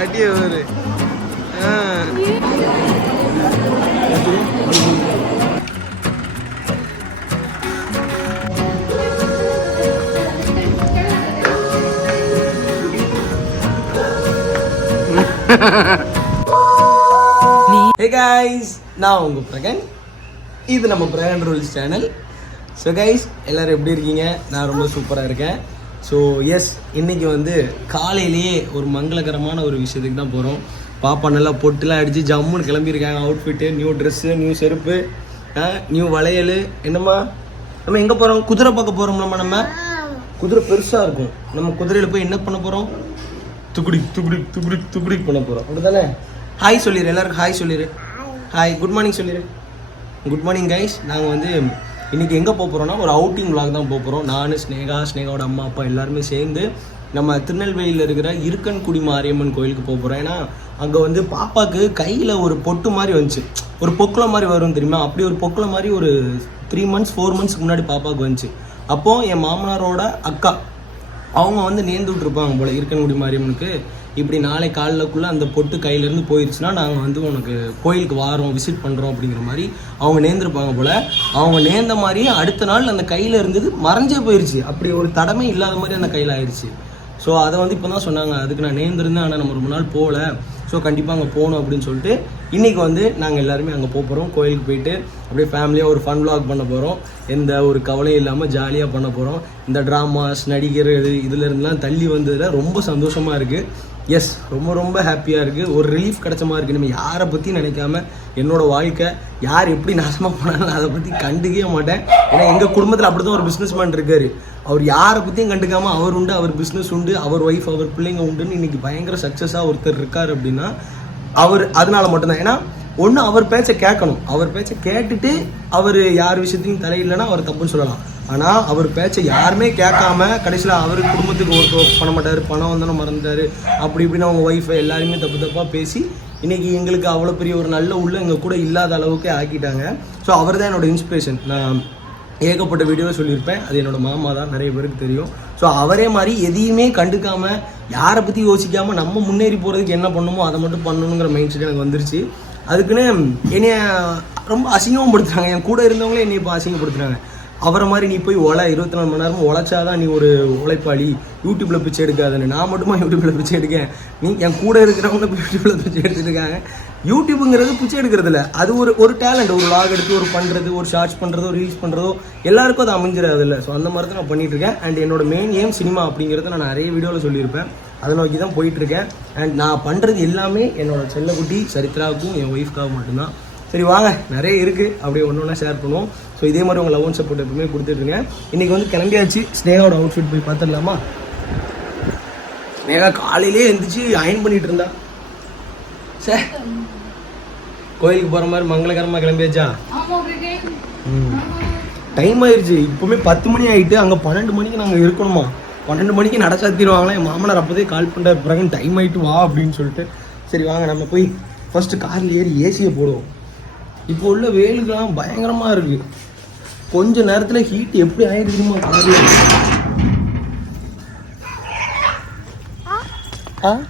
அடியே ஒரு Hey guys, நான் உங்க பிரகன். இது நம்ம Brihan rules channel. So guys எல்லோரும் எப்படி இருக்கீங்க? நான் ரொம்ப சூப்பராக இருக்கேன். ஸோ எஸ், இன்றைக்கி வந்து காலையிலேயே ஒரு மங்களகரமான ஒரு விஷயத்துக்கு தான் போகிறோம். பாப்பா நல்லா பொட்டுலாம் அடித்து ஜம்முன்னு கிளம்பியிருக்காங்க. அவுட்ஃபிட்டு, நியூ ட்ரெஸ்ஸு, நியூ செருப்பு, நியூ வளையல். என்னம்மா நம்ம எங்கே போகிறோம்? குதிரை பார்க்க போகிறோம். நம்ம குதிரை பெருசாக இருக்கும். நம்ம குதிரையில் போய் என்ன பண்ண போகிறோம்? துக்குடி பண்ண போகிறோம். அப்படி தானே? ஹாய் சொல்லிடு, எல்லாருக்கும் ஹாய் சொல்லிடு. ஹாய், குட் மார்னிங் சொல்லிடு. Good morning guys. நாங்கள் வந்து இன்றைக்கி எங்கே போகிறோன்னா ஒரு அவுட்டிங் விளாக் தான் போகிறோம். நான், ஸ்னேகாவோட அம்மா அப்பா எல்லாருமே சேர்ந்து நம்ம திருநெல்வேலியில் இருக்கிற இருக்கன்குடி மாரியம்மன் கோயிலுக்கு போகிறோம். ஏன்னா அங்கே வந்து பாப்பாவுக்கு கையில் ஒரு பொட்டு மாதிரி வந்துச்சு. ஒரு பொக்குளை மாதிரி வரும் தெரியுமா? அப்படி ஒரு பொக்குளை மாதிரி ஒரு 3 months 4 months முன்னாடி பாப்பாவுக்கு வந்துச்சு. அப்போது என் மாமனாரோட அக்கா அவங்க வந்து நேர்ந்து விட்ருப்பாங்க போல் இருக்கன்குடி மாரியம்மனுக்கு. இப்படி நாளை காலைக்குள்ளே அந்த பொட்டு கையிலேருந்து போயிடுச்சுன்னா நாங்கள் வந்து உனக்கு கோயிலுக்கு வாரோம், விசிட் பண்ணுறோம் அப்படிங்கிற மாதிரி அவங்க நேர்ந்துருப்பாங்க போல். அவங்க நேர்ந்த மாதிரியே அடுத்த நாள் அந்த கையில் இருந்தது மறைஞ்சே போயிடுச்சு. அப்படி ஒரு தடமே இல்லாத மாதிரி அந்த கையில் ஆயிடுச்சு. ஸோ அதை வந்து இப்போ தான் சொன்னாங்க, அதுக்கு நான் நேர்ந்துருந்தேன், ஆனால் நம்ம ரொம்ப நாள் போகல, ஸோ கண்டிப்பாக அங்கே போகணும் அப்படின்னு சொல்லிட்டு இன்றைக்கி வந்து நாங்கள் எல்லாருமே அங்கே போகிறோம். கோயிலுக்கு போயிட்டு அப்படியே ஃபேமிலியாக ஒரு ஃபன் விளாக் பண்ண போகிறோம். எந்த ஒரு கவலையும் இல்லாமல் ஜாலியாக பண்ண போகிறோம். இந்த ட்ராமாஸ் நடிக்கிறது இதுலேருந்துலாம் தள்ளி வந்ததில் ரொம்ப சந்தோஷமாக இருக்குது. எஸ், ரொம்ப ரொம்ப ஹாப்பியாக இருக்குது. ஒரு ரிலீஃப் கிடைச்ச மாதிரி இருக்குது. நம்ம யாரை பற்றி நினைக்காம என்னோடய வாழ்க்கை யார் எப்படி நாசமாக போனாலும் அதை பற்றி கண்டுக்கவே மாட்டேன். ஏன்னா எங்கள் குடும்பத்தில் அப்படி தான் ஒரு பிஸ்னஸ் மேன் இருக்கார். அவர் யாரை பற்றியும் கண்டுக்காமல் அவர் உண்டு, அவர் பிஸ்னஸ் உண்டு, அவர் ஒய்ஃப், அவர் பிள்ளைங்க உண்டுன்னு இன்றைக்கி பயங்கர சக்ஸஸாக ஒருத்தர் இருக்கார் அப்படின்னா அவர் அதனால மட்டும்தான். ஏன்னா ஒன்று அவர் பேச்சை கேட்கணும். அவர் பேச்சை கேட்டுட்டு அவர் யார் விஷயத்தையும் தலையில்லைன்னா அவர் தப்புன்னு சொல்லலாம். ஆனால் அவர் பேச்சை யாருமே கேட்காம கடைசியில் அவர் குடும்பத்துக்கு ஒர்க் பண்ண மாட்டார், பணம் வந்தாலும் மறந்துட்டார், அப்படி இப்படின்னு அவங்க ஒய்ஃபை எல்லாருமே தப்பாக பேசி இன்றைக்கி எங்களுக்கு அவ்வளோ பெரிய ஒரு நல்ல உள்ள எங்கள் கூட இல்லாத அளவுக்கு ஆக்கிட்டாங்க. ஸோ அவர் தான் என்னோடய இன்ஸ்பிரேஷன். நான் ஏகப்பட்ட வீடியோவில் சொல்லியிருப்பேன், அது என்னோடய மாமா தான், நிறைய பேருக்கு தெரியும். ஸோ அவரே மாதிரி எதையுமே கண்டுக்காமல் யாரை பற்றி யோசிக்காமல் நம்ம முன்னேறி போகிறதுக்கு என்ன பண்ணணுமோ அதை மட்டும் பண்ணணுங்கிற மைண்ட் செட் எனக்கு வந்துருச்சு. அதுக்குன்னு என்னைய ரொம்ப அசிங்கமும் படுத்துறாங்க. என் கூட இருந்தவங்களே என்னை இப்போ அசிங்கப்படுத்துறாங்க. அவரை மாதிரி நீ போய் 24 மணி நேரமும் உழைச்சாதான் நீ ஒரு உழைப்பாளி, யூடியூப்பில் பிச்சை எடுக்காதுன்னு. நான் மட்டுமா யூடியூப்பில் பிச்சை எடுக்கேன்? நீ என் கூட இருக்கிறவங்க யூடியூப்பில் பிச்சை எடுத்துட்டு இருக்காங்க. யூடியூப்புங்கிறது பிச்சை எடுக்கிறது இல்லை, அது ஒரு டேலண்ட். ஒரு வ்ளாக் எடுத்து ஒரு பண்ணுறது, ஒரு ஷார்ட்ஸ் பண்ணுறதோ, ரீல்ஸ் பண்ணுறதோ எல்லாருக்கும் அது அமைஞ்சிடாது இல்லை. ஸோ அந்த மாதிரி தான் நான் பண்ணிகிட்டு இருக்கேன். அண்ட் என்னோட மெயின் ஏம் சினிமா அப்படிங்கிறத நான் நிறைய வீடியோவில் சொல்லியிருப்பேன். அதை நோக்கி தான் போயிட்டுருக்கேன். அண்ட் நான் பண்ணுறது எல்லாமே என்னோட செல்லக்குட்டி சரித்ராவுக்கும் என் ஒய்ஃப்காகவும் மட்டும்தான். சரி வாங்க, நிறைய இருக்குது, அப்படியே ஒன்று ஒன்றா ஷேர் பண்ணுவோம். ஸோ இதே மாதிரி உங்கள் லவ் அண்ட் சப்போர்ட் எப்பவுமே கொடுத்துட்ருங்க. இன்றைக்கி வந்து கிளம்பியாச்சு. ஸ்னேகாவோட அவுட்ஃபிட் போய் பார்த்துடலாமா? ஸ்னேகா காலையிலே எழுந்திரிச்சு அயன் பண்ணிகிட்டு இருந்தா. சார் கோயிலுக்கு போகிற மாதிரி மங்களகரமாக கிளம்பியாச்சா? டைம் ஆயிடுச்சு. இப்போவுமே 10 மணி ஆகிட்டு, அங்கே 12 மணிக்கு நாங்கள் இருக்கணுமா? 12 மணிக்கு நட சாத்திடுவாங்களா? என் மாமனார் அப்போதே கால் பண்ணுறாரு, பிறகு டைம் ஆகிட்டு வா அப்படின்னு சொல்லிட்டு. சரி வாங்க நம்ம போய் ஃபஸ்ட்டு காரில் ஏறி ஏசியை போடுவோம். இப்போ உள்ள வெயிலுக்கெல்லாம் பயங்கரமாக இருக்குது. கொஞ்ச நேரத்தில் ஹீட் எப்படி ஆகிடுச்சுமா காரில்.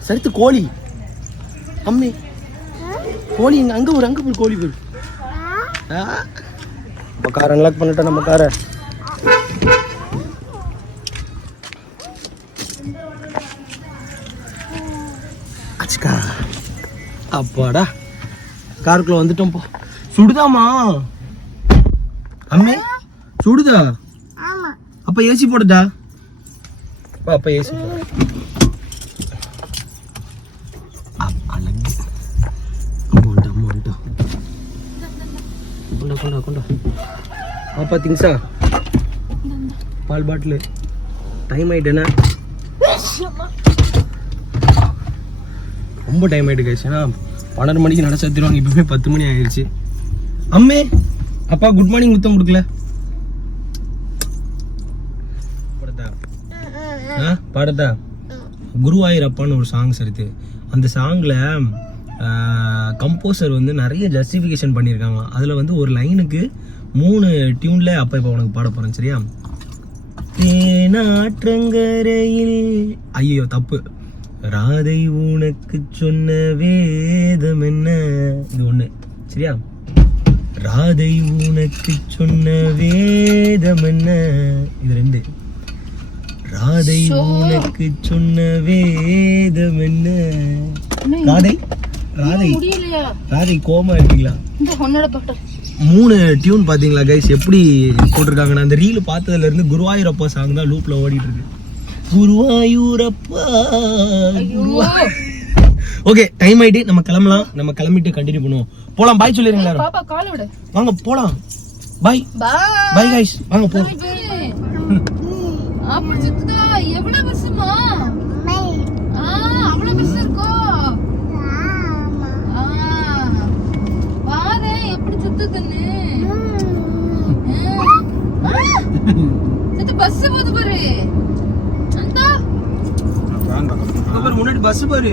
சரித்து கோழி அம்மி, கோழி அங்கே போய் கோழி போய். இப்போ காரை அன்லாக் பண்ணிட்டோம். நம்ம காரை அச்சுக்கா அப்பாடா காருக்குள்ள வந்துட்டோம். போ சுடுதாமா அம்மே? சுடுதா? அப்ப ஏசி போடுதா? அப்ப ஏசி போடு. கொண்டா பாப்பா திங்ஸா, பால் பாட்டிலு. டைம் ஆயிட்டேன்னா ரொம்ப டைம் ஆயிட்டு கைஸ். ஏன்னா 12 மணிக்கு நட சாத்திடுவாங்க. இப்போவே 10 மணி ஆயிடுச்சு. அம்மே அப்பா குட் மார்னிங் முத்தம் கொடுக்கல. பாடட்டா? குருவாயூரப்பான்னு ஒரு சாங் சரித்து. அந்த சாங்கில் கம்போசர் வந்து நிறைய ஜஸ்டிஃபிகேஷன் பண்ணியிருக்காங்க. அதில் வந்து ஒரு லைனுக்கு 3 டியூனில் அப்போ இப்போ உனக்கு பாட போகிறேன், சரியா? தேனாற்றங்கரையில், ஐயோ தப்பு, ராதை உனக்கு சொன்ன வேதம் என்ன, இது ஒண்ணு சரியா. ராதை உனக்கு சொன்ன வேதம் என்ன, இது 2. ராதை உனக்கு சொன்ன வேதம் என்ன. ராதை ராதை ராதை கோமா இருக்கீங்களா? 3 டியூன் பாத்தீங்களா கைஸ் எப்படி போட்டிருக்காங்கன்னா, அந்த ரீல் பார்த்ததுல இருந்து குருவாயூரப்பா சாங் தான் லூப்ல ஓடிட்டு இருக்கு. குருவாயூரப்பா. ஓகே டைம் ஆயிட்டு நம்ம கிளம்பலாம். நம்ம கிளம்பிட்டு கண்டினியூ பண்ணுவோம். போலாம். பாய் சொல்லிருங்க எல்லாரும். வாங்க போலாம். பாய் பாய் கைஸ் வாங்க போ. எவ்வளவு வருஷமா அவ்வளவு வருஷம் இருக்கோ. பாரு எப்படி சுத்துதுன்னு. பஸ் போது பாரு. அந்த முன்னாடி பஸ் பாரு.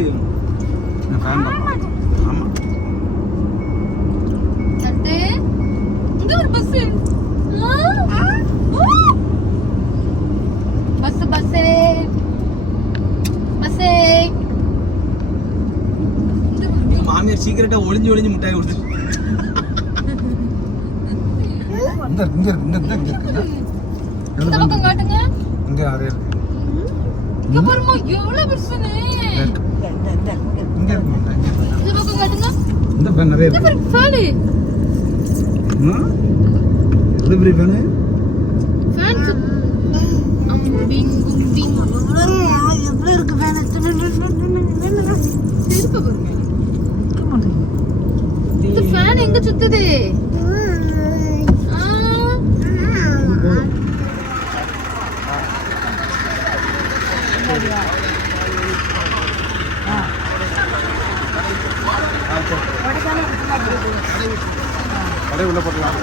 இங்க ஒரு பஸ். Bus bus bus. மாமியார் சீக்கிரட்டா ஒளிஞ்சு ஒளிஞ்சு முட்டாய் கொடுத்து. இந்த பக்கம் காட்டுங்க. இங்க ஆரே இருக்கு. இங்க பாருமா எவ்வளவு பெருசுன்னு. இங்க இருக்கு. இந்த பக்கம் காட்டுங்க. இந்த ஃபேன் நிறைய இருக்கு. இந்த ஃபேன். எவ்வளவு பெரிய ஃபேன். ஃபேன் அம்பிங் கும்பிங். எவ்வளவு இருக்கு ஃபேன். திருப்ப பாருங்க. இந்த ஃபேன் எங்க சுத்துது. கடை உள்ள போடலாம்.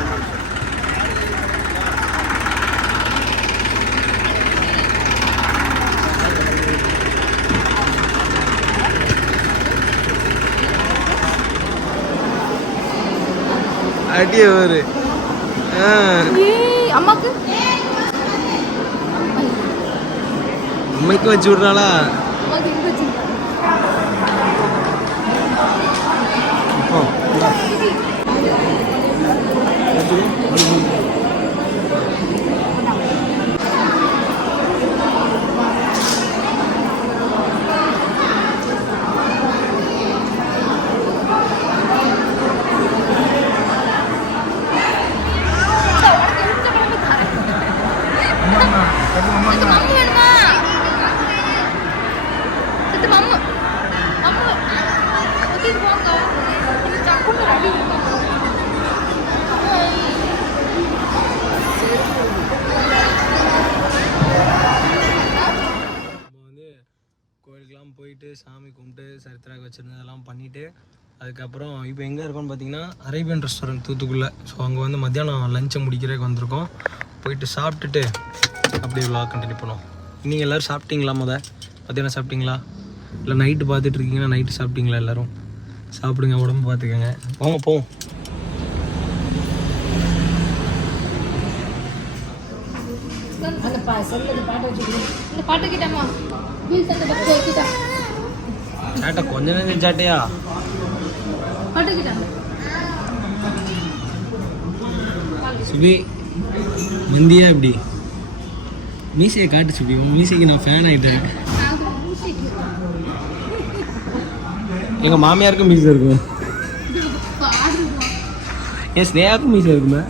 அடியே ஒரு அம்மாக்கு அம்மைக்கு வச்சு விடுறாளா. கோயிலுக்கெல்லாம் போயிட்டு சாமி கும்பிட்டு சரித்திராக வச்சுருந்ததெல்லாம் பண்ணிவிட்டு அதுக்கப்புறம் இப்போ எங்கே இருக்கோம்னு பார்த்தீங்கன்னா அரேபியன் ரெஸ்டாரண்ட் தூத்துக்குள்ளே. ஸோ அங்கே வந்து மத்தியானம் லஞ்சை முடிக்கிறதுக்கு வந்திருக்கோம். போயிட்டு சாப்பிட்டுட்டு அப்படியே விளாக் கண்டினியூ பண்ணுவோம். நீங்கள் எல்லோரும் சாப்பிட்டீங்களா? மத்தியானம் சாப்பிட்டீங்களா? இல்லை நைட்டு பார்த்துட்டு இருக்கீங்கன்னா நைட்டு சாப்பிட்டீங்களா? எல்லோரும் சாப்பிடுங்க, உடம்பு பார்த்துக்கோங்க. வாங்க போவோம். சாட்டை கொஞ்ச நேரம் சாட்டையா சுபி மந்தியா இப்படி மீசையை காட்டு சுபி. உன் மீசைக்கு நான் ஃபேன் ஆகிட்டேன். எங்க மாமியாருக்கும் மீசை இருக்கும், என் ஸ்னேகாவுக்கும் மீசை இருக்குமே.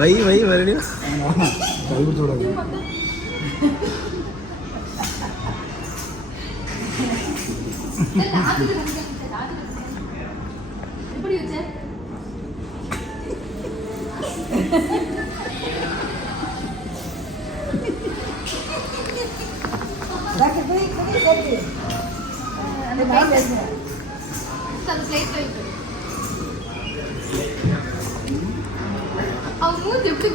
வை வை மறுபடியும் அவங்க எப்படி